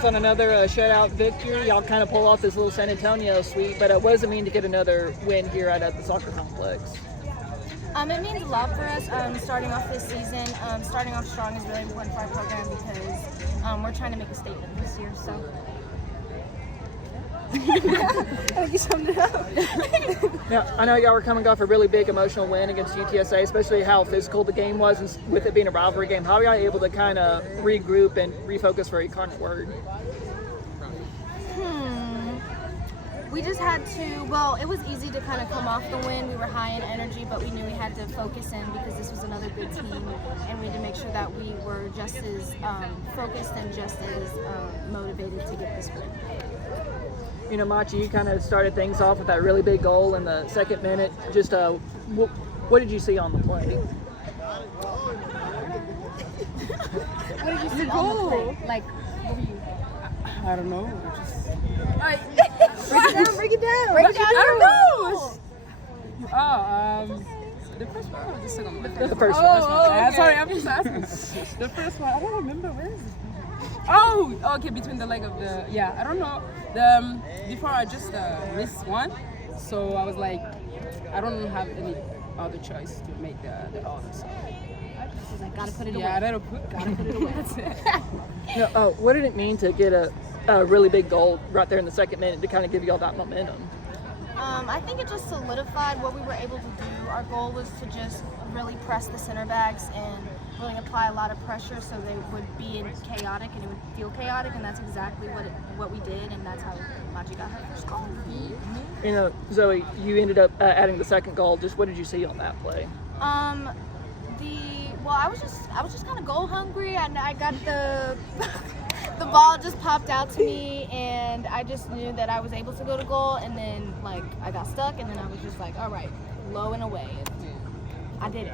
Congratulations on another shutout victory. Y'all kind of pull off this little San Antonio sweep, but what does it mean to get another win here at the soccer complex? It means a lot for us. Starting off this season, starting off strong is really important for our program because we're trying to make a statement this year. So. I think you summed it up. Now, I know y'all were coming off a really big emotional win against UTSA, especially how physical the game was, and with it being a rivalry game. How are y'all able to kind of regroup and refocus for Incarnate Word? We just had to, well, it was easy to kind of come off the win. We were high in energy, but we knew we had to focus in because this was another good team, and we had to make sure that we were just as focused and just as motivated to get this win. You know, Machi, you kind of started things off with that really big goal in the second minute. Just what did you see on the play? What did you see on the play? Like, what were you? I don't know. Break it down. I don't know. The first one or the second one? The first one. Okay. Sorry, I'm just asking. The first one, I don't remember where is it. Oh, okay, between the leg of the, yeah, I don't know. Before I just missed one, so I was like, I don't have any other choice to make the other. So. I gotta put it away. Yeah, gotta put it away. That's it. What did it mean to get a really big goal right there in the second minute to kind of give you all that momentum? I think it just solidified what we were able to do. Our goal was to just really press the center backs and really apply a lot of pressure so they would be chaotic and it would feel chaotic, and that's exactly what we did, and that's how Maji got her first goal. You know, Zoe, you ended up adding the second goal. Just what did you see on that play? I was just kind of goal hungry, and I got the the ball just popped out to me, and I just knew that I was able to go to goal, and then like I got stuck, and then I was just like, all right, low and away. I did it.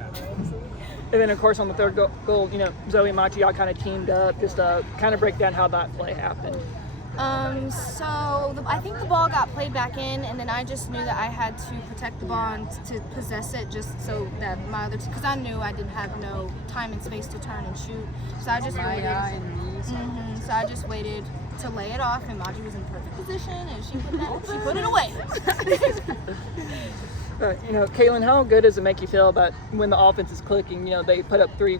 And then, of course, on the third goal, you know, Zoe and Machi, y'all kind of teamed up. Just kind of break down how that play happened. I think the ball got played back in, and then I just knew that I had to protect the ball and to possess it just so that my other team, because I knew I didn't have no time and space to turn and shoot. So I just waited. So I just waited to lay it off, and Maji was in perfect position, and she put it away. You know, Kaylin, how good does it make you feel that when the offense is clicking, you know, they put up three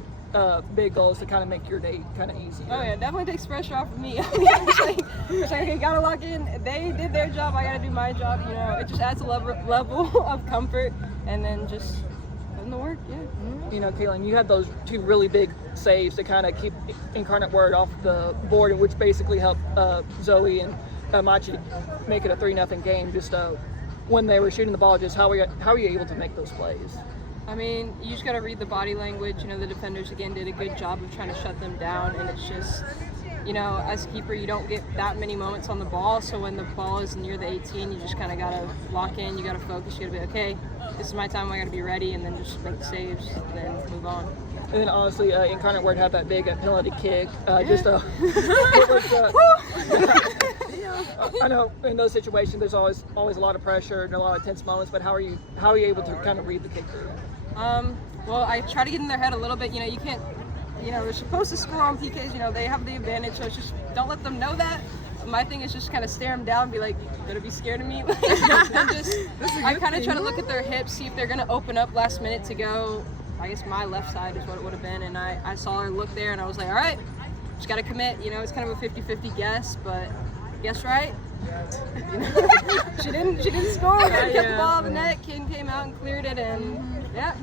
big goals to kind of make your day kind of easier? Oh yeah, definitely takes pressure off of me. It's like, I gotta lock in. They did their job, I gotta do my job. You know, it just adds a level of comfort, and then just putting the work. Yeah. Mm-hmm. You know, Kaylin, you had those two really big saves to kind of keep Incarnate Word off the board, which basically helped Zoe and Machi make it a 3-0 game. Just when they were shooting the ball, just how are you able to make those plays? I mean, you just got to read the body language. You know, the defenders, again, did a good job of trying to shut them down. And it's just, you know, as a keeper, you don't get that many moments on the ball. So when the ball is near the 18, you just kind of got to lock in. You got to focus. You got to be, okay, this is my time. I got to be ready. And then just make the saves and then move on. And then, honestly, Incarnate Word had that big penalty kick. I know in those situations there's always a lot of pressure and a lot of tense moments, but how are you able to kind of read the kicker? Well, I try to get in their head a little bit. You know, you can't, you know, they're supposed to score on PKs. You know, they have the advantage, so it's just don't let them know that. My thing is just kind of stare them down and be like, gonna be scared of me. I kind of try to look at their hips, see if they're gonna open up last minute to go. I guess my left side is what it would have been, and I saw her look there, and I was like, all right, just gotta commit. You know, it's kind of a 50-50 guess, but guess right. You know, she didn't score. I kept the ball in the net. King came out and cleared it, and yeah.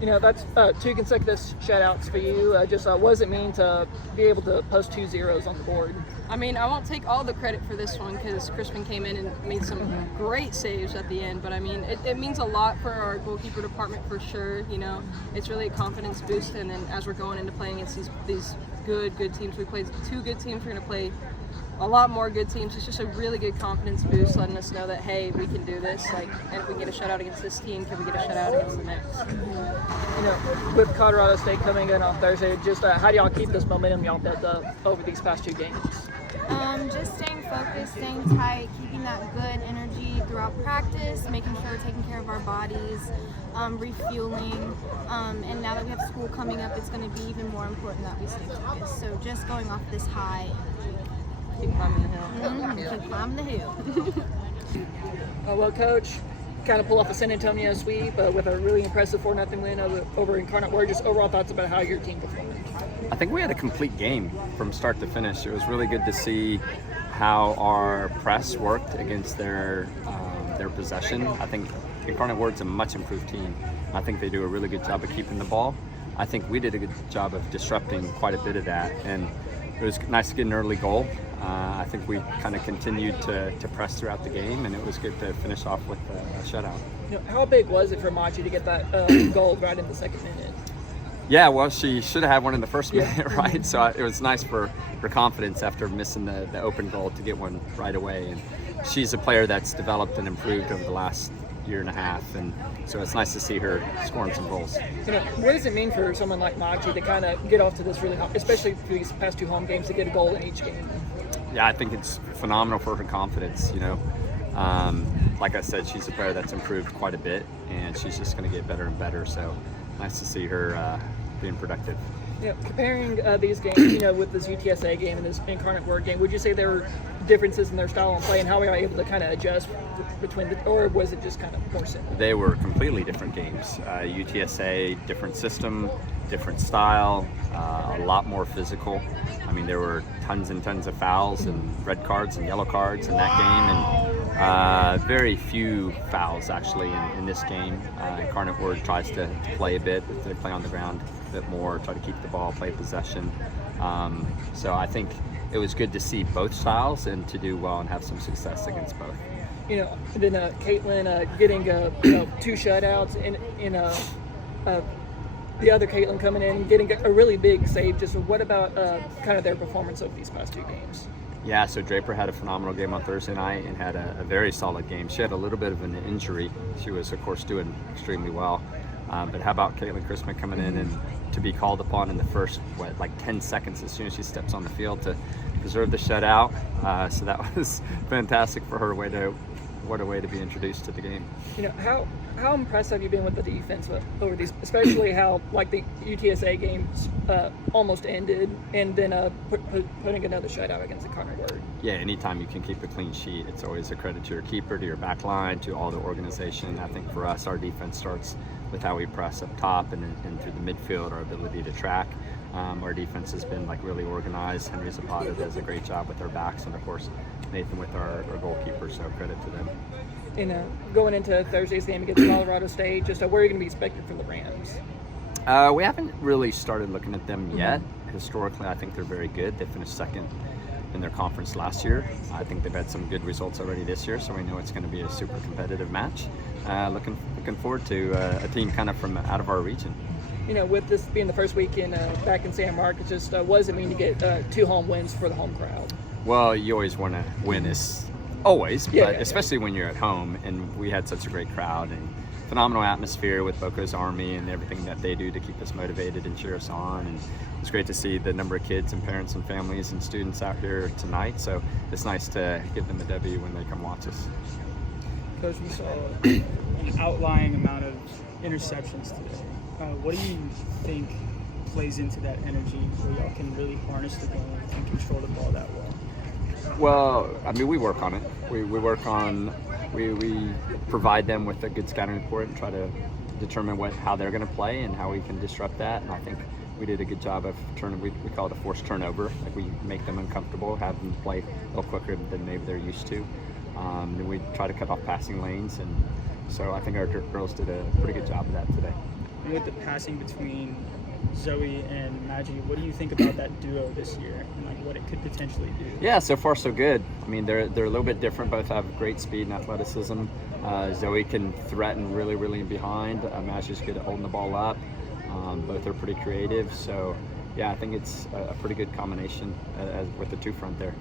You know, that's 2 consecutive shutouts for you. What does it mean to be able to post 2 zeros on the board? I mean, I won't take all the credit for this one because Crispin came in and made some great saves at the end. But I mean, it means a lot for our goalkeeper department for sure. You know, it's really a confidence boost. And then as we're going into playing against these good teams, we played 2 good teams. We're going to play a lot more good teams. It's just a really good confidence boost, letting us know that, hey, we can do this. Like, and if we can get a shutout against this team, can we get a shutout against the next? You know, with Colorado State coming in on Thursday, just how do y'all keep this momentum y'all built up over these past 2 games? Just staying focused, staying tight, keeping that good energy throughout practice, making sure we're taking care of our bodies, refueling, and now that we have school coming up, it's going to be even more important that we stay focused. So just going off this high energy. keep climbing the hill. Well, Coach, kind of pull off a San Antonio sweep with a really impressive 4-0 win over Incarnate Word. Just overall thoughts about how your team performed. I think we had a complete game from start to finish. It was really good to see how our press worked against their possession. I think Incarnate Word's a much improved team. I think they do a really good job of keeping the ball. I think we did a good job of disrupting quite a bit of that, and it was nice to get an early goal. I think we kind of continued to press throughout the game, and it was good to finish off with a shutout. How big was it for Machi to get that goal right in the second minute? Yeah, well, she should have had one in the first minute, right? So it was nice for her confidence after missing the open goal to get one right away. And she's a player that's developed and improved over the last year and a half, and so it's nice to see her scoring some goals. What does it mean for someone like Machi to kind of get off to this really, especially for these past 2 home games, to get a goal in each game? Yeah, I think it's phenomenal for her confidence. Like I said, she's a player that's improved quite a bit, and she's just going to get better and better. So nice to see her being productive. Comparing these games, with this UTSA game and this Incarnate Word game, would you say there were differences in their style of play and how we were able to kind of adjust between or was it just kind of more simple? They were completely different games. UTSA, different system, different style, a lot more physical. I mean, there were tons and tons of fouls and red cards and yellow cards in that game, and very few fouls actually in this game. Incarnate Word tries to play a bit, they play on the ground a bit more, try to keep the ball, play possession. So I think it was good to see both styles and to do well and have some success against both. Then Caitlin getting 2 shutouts in the other Caitlin coming in getting a really big save. Just what about kind of their performance over these past 2 games? Yeah, so Draper had a phenomenal game on Thursday night and had a very solid game. She had a little bit of an injury. She was, of course, doing extremely well. But how about Caitlin Christman coming in and to be called upon in the first, 10 seconds as soon as she steps on the field to preserve the shutout. So that was fantastic for her. What a way to be introduced to the game. How impressed have you been with the defense over these, especially how the UTSA games almost ended and then putting another shutout against Incarnate Word? Yeah, anytime you can keep a clean sheet, it's always a credit to your keeper, to your back line, to all the organization. I think for us, our defense starts with how we press up top and through the midfield, our ability to track. Our defense has been really organized. Henry Zapata does a great job with our backs, and of course Nathan with our goalkeeper, so credit to them. Going into Thursday's game against Colorado State, just where are you going to be expected from the Rams? We haven't really started looking at them yet. Historically, I think they're very good. They finished second in their conference last year. I think they've had some good results already this year, so we know it's going to be a super competitive match. Looking forward to a team kind of from out of our region. With this being the first week back in San Marcos, just what does it mean to get 2 home wins for the home crowd? Well, you always want to win, but especially when you're at home, and we had such a great crowd and phenomenal atmosphere with Boco's Army and everything that they do to keep us motivated and cheer us on. And it's great to see the number of kids and parents and families and students out here tonight, so it's nice to give them a W when they come watch us. Coach, we saw an outlying amount of interceptions today. What do you think plays into that energy where y'all can really harness the game and control the ball that well? Well, I mean, we work on it. We provide them with a good scouting report and try to determine how they're going to play and how we can disrupt that. And I think we did a good job of we call it a forced turnover. We make them uncomfortable, have them play a little quicker than maybe they're used to. And we try to cut off passing lanes. And so I think our girls did a pretty good job of that today. And with the passing between Zoe and Maggie, what do you think about that duo this year and what it could potentially do? Yeah, so far so good. I mean, they're a little bit different. Both have great speed and athleticism. Zoe can threaten really behind. Maggie's good at holding the ball up. Both are pretty creative. So yeah, I think it's a pretty good combination with the 2 front there.